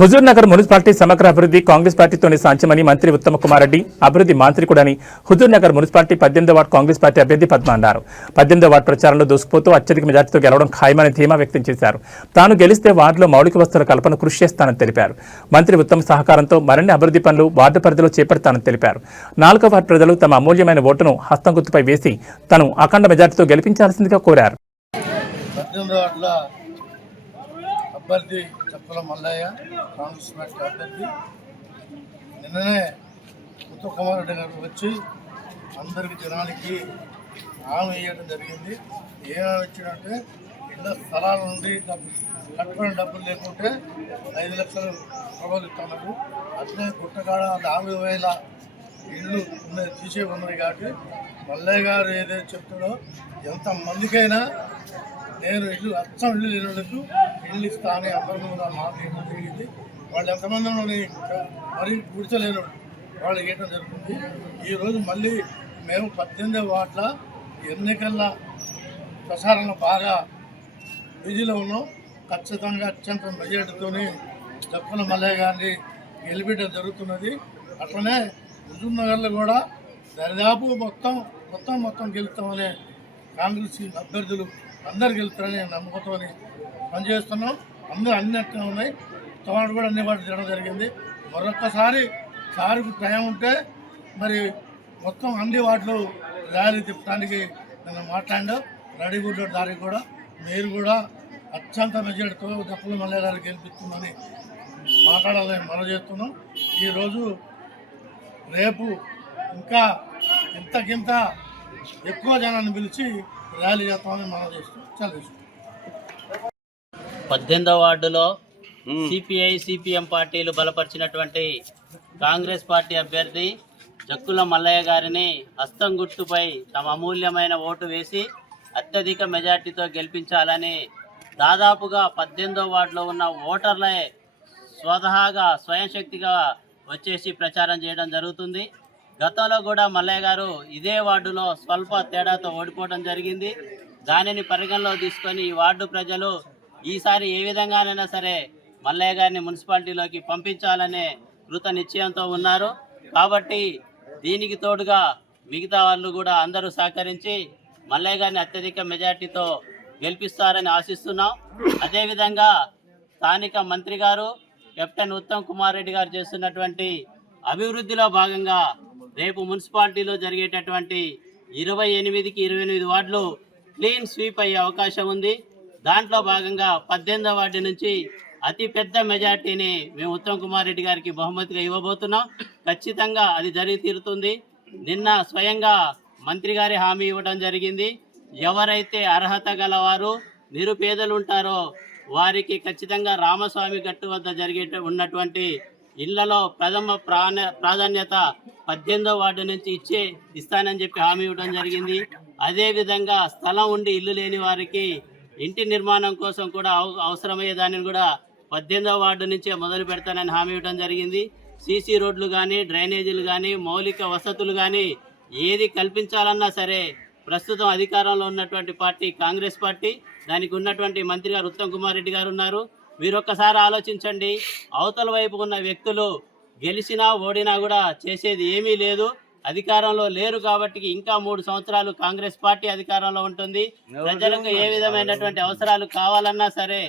Huzur Nagar municipality సమగ్ర అభివృద్ధి కాంగ్రెస్ పార్టీతోనే సాధ్యమని మంత్రి ఉత్తమ్ కుమార్ రెడ్డి అభివృద్ధి మాంత్రికుడని హుజూర్ నగర్ మున్సిపాలిటీ 18వ వార్డు కాంగ్రెస్ పార్టీ అభ్యర్థి పద్మ అన్నారు. 18వ వార్డు ప్రచారంలో దూసుకుపోతూ అత్యధిక మెజార్టీతో గెలవడం ఖాయమని ధీమా వ్యక్తం చేశారు. తాను గెలిస్తే వార్డులో మౌలిక వసతుల కల్పన కృషి చేస్తానని తెలిపారు. మంత్రి ఉత్తమ్ సహకారంతో మరిన్ని అభివృద్ధి పనులు వార్డు పరిధిలో చేపడతానని తెలిపారు. 4వ వార్డు ప్రజలు తమ అమూల్యమైన ఓటును హస్తం గుర్తుపై వేసి తను అఖండ మెజార్టీతో గెలిపించాల్సిందిగా కోరారు. అభ్యర్థి చప్పల మల్లయ్య కాంగ్రెస్ పార్టీ అభ్యర్థి నిన్ననే ఉత్తమ్ కుమార్ రెడ్డి గారు వచ్చి అందరికి జనానికి హామీ ఇవ్వడం జరిగింది. ఏమేమి ఇచ్చినట్టే ఇళ్ళ స్థలాల నుండి కట్టుకునే డబ్బులు లేకుంటే 5 లక్షలు ప్రభుత్వం ఇస్తున్నారు. అట్లే గుట్టకాడ 40,000 ఇళ్ళు ఉన్నాయి, తీసే ఉన్నాయి. కాబట్టి మల్లయ్య గారు ఏదైతే చెప్తాడో ఎంతమందికైనా నేను ఇల్లు అచ్చం ఇల్లు లేనకు ఇల్లు ఇస్తాను అందరి ముందు మాట ఇవ్వడం జరిగింది. వాళ్ళు ఎంతమంది మరీ గుర్చలేను వాళ్ళు ఇవ్వడం జరుగుతుంది. ఈరోజు మళ్ళీ మేము 18వ వార్డుల ఎన్నికల ప్రసారంలో బాగా బిజీలో ఉన్నాం. ఖచ్చితంగా అత్యంత మెజార్టీతోని చప్పల మల్లయ్య గారిని గెలిపించడం జరుగుతున్నది. అట్లనే హుజూర్ నగర్లో కూడా దరిదాపు మొత్తం గెలుస్తామనే కాంగ్రెస్ అభ్యర్థులు అందరు గెలుస్తారని నమ్మకంతో పనిచేస్తున్నాం. అందరూ అన్ని ఉన్నాయి. తోడు కూడా అన్ని వాటి చేయడం జరిగింది. మరొక్కసారి సారికి టైం ఉంటే మరి మొత్తం అన్ని వాటిలో ర్యాలీ తిప్పడానికి నేను మాట్లాడా. రెడీగుడ్డ దారికి కూడా మీరు కూడా అత్యంత మెజార్టీతో చప్పల మల్లయ్య గారు గెలిపిస్తుందని మాట్లాడాలని మనం చేస్తున్నాం. ఈరోజు రేపు ఇంకా ఇంతకింత ఎక్కువ జనాన్ని పిలిచి ర్యాలీ చేస్తామని మనం చేస్తాం. చాలా 18వ వార్డులో సిపిఐ సిపిఎం పార్టీలు బలపరిచినటువంటి కాంగ్రెస్ పార్టీ అభ్యర్థి జక్కుల మల్లయ్య గారిని హస్తం గుర్తుపై తమ అమూల్యమైన ఓటు వేసి అత్యధిక మెజార్టీతో గెలిపించాలని దాదాపుగా 18వ వార్డులో ఉన్న ఓటర్లే స్వతహాగా స్వయంశక్తిగా వచ్చేసి ప్రచారం చేయడం జరుగుతుంది. గతంలో కూడా మల్లయ్య గారు ఇదే వార్డులో స్వల్ప తేడాతో ఓడిపోవడం జరిగింది. దానిని పరిగణలో తీసుకొని ఈ వార్డు ప్రజలు ఈసారి ఏ విధంగానైనా సరే మల్లయ్య గారిని మున్సిపాలిటీలోకి పంపించాలనే కృత నిశ్చయంతో ఉన్నారు. కాబట్టి దీనికి తోడుగా మిగతా వాళ్ళు కూడా అందరూ సహకరించి మల్లయ్య గారిని అత్యధిక మెజార్టీతో గెలిపిస్తారని ఆశిస్తున్నాం. అదేవిధంగా స్థానిక మంత్రి గారు కెప్టెన్ ఉత్తమ్ కుమార్ రెడ్డి గారు చేస్తున్నటువంటి అభివృద్ధిలో భాగంగా రేపు మున్సిపాలిటీలో జరిగేటటువంటి 28కి 28 వార్డులు క్లీన్ స్వీప్ అయ్యే అవకాశం ఉంది. దాంట్లో భాగంగా 18వ వార్డు నుంచి అతి పెద్ద మెజార్టీని మేము ఉత్తమ్ కుమార్ రెడ్డి గారికి బహుమతిగా ఇవ్వబోతున్నాం. ఖచ్చితంగా అది జరిగి తీరుతుంది. నిన్న స్వయంగా మంత్రి గారి హామీ ఇవ్వడం జరిగింది. ఎవరైతే అర్హత గలవారు నిరుపేదలు ఉంటారో వారికి ఖచ్చితంగా రామస్వామి గట్టు వద్ద ఉన్నటువంటి ఇళ్లలో ప్రథమ ప్రాధాన్యత 18వ వార్డు నుంచి ఇస్తానని చెప్పి హామీ ఇవ్వడం జరిగింది. అదేవిధంగా స్థలం ఉండి ఇల్లు లేని వారికి ఇంటి నిర్మాణం కోసం కూడా అవసరమయ్యే దానిని కూడా 18వ వార్డు నుంచే మొదలు పెడతానని హామీ ఇవ్వడం జరిగింది. సీసీ రోడ్లు కానీ డ్రైనేజీలు కానీ మౌలిక వసతులు కానీ ఏది కల్పించాలన్నా సరే ప్రస్తుతం అధికారంలో ఉన్నటువంటి పార్టీ కాంగ్రెస్ పార్టీ. దానికి ఉన్నటువంటి మంత్రి గారు ఉత్తమ్ కుమార్ రెడ్డి గారు ఉన్నారు. మీరు ఒక్కసారి ఆలోచించండి. అవతల వైపు ఉన్న వ్యక్తులు గెలిచినా ఓడినా కూడా చేసేది ఏమీ లేదు. అధికారంలో లేరు కాబట్టి ఇంకా 3 సంవత్సరాలు కాంగ్రెస్ పార్టీ అధికారంలో ఉంటుంది. ప్రజలకు ఏ విధమైనటువంటి అవసరాలు కావాలన్నా సరే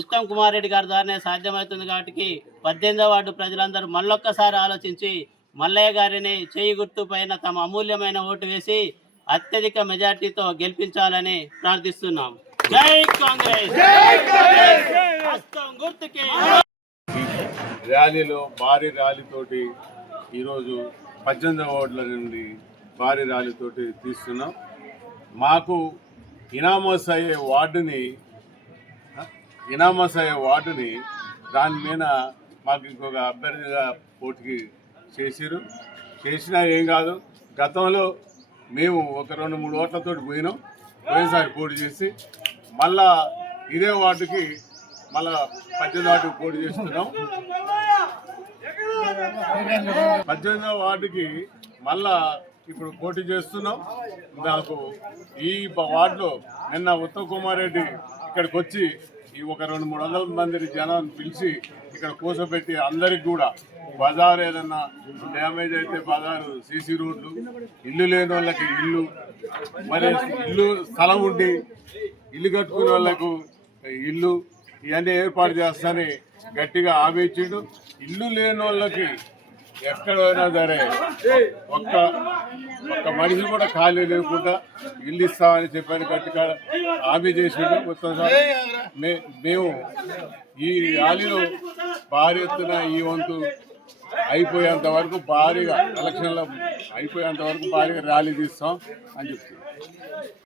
ఉత్తమ్ కుమార్ రెడ్డి గారి ద్వారానే సాధ్యమవుతుంది. కాబట్టి 18వ వార్డు ప్రజలందరూ మళ్ళొక్కసారి ఆలోచించి మల్లయ్య గారిని చేయి గుర్తు పైన తమ అమూల్యమైన ఓటు వేసి అత్యధిక మెజార్టీతో గెలిపించాలని ప్రార్థిస్తున్నాం. జై కాంగ్రెస్. ర్యాలీలో భారీ ర్యాలీతోటి ఈరోజు 18వ వార్డుల నుండి భారీ ర్యాలీతోటి తీస్తున్నాం. మాకు ఇనామస్ అయ్యే వార్డుని దాని మీద మాకు ఇంకొక అభ్యర్థిగా పోటీకి చేసినా ఏం కాదు. గతంలో మేము ఒక 2-3 ఓట్లతో పోయినసారి పోటీ చేసి మళ్ళా ఇదే వార్డుకి మళ్ళా 18వ వార్డుకి పోటీ చేస్తున్నాం. 18వ వార్డుకి మళ్ళా ఇప్పుడు పోటీ చేస్తున్నాం. నాకు ఈ వార్డులో నిన్న ఉత్తమ్ కుమార్ రెడ్డి ఇక్కడికి వచ్చి ఈ ఒక 200-300 మంది జనాన్ని పిలిచి ఇక్కడ కూర్చోబెట్టి అందరికి కూడా బజార్ ఏదన్నా డ్యామేజ్ అయితే బజారు, సీసీ రోడ్లు, ఇల్లు లేని వాళ్ళకి ఇల్లు, మరి ఇల్లు స్థలం ఉండి ఇల్లు కట్టుకునే వాళ్ళకు ఇల్లు, ఇవన్నీ ఏర్పాటు చేస్తానని గట్టిగా హామీ ఇచ్చిండు. ఇల్లు లేని వాళ్ళకి ఎక్కడైనా సరే ఒక్క మనిషి కూడా ఖాళీ లేకుండా ఇల్లు ఇస్తామని చెప్పని గట్టిగా హామీ చేసిండు. మొత్తం మేము ఈ ర్యాలీలో భారీ ఎత్తున ఈ వంతు అయిపోయేంత వరకు భారీగా ఎలక్షన్లో అయిపోయేంత వరకు భారీగా ర్యాలీ తీస్తాం అని చెప్తున్నాం.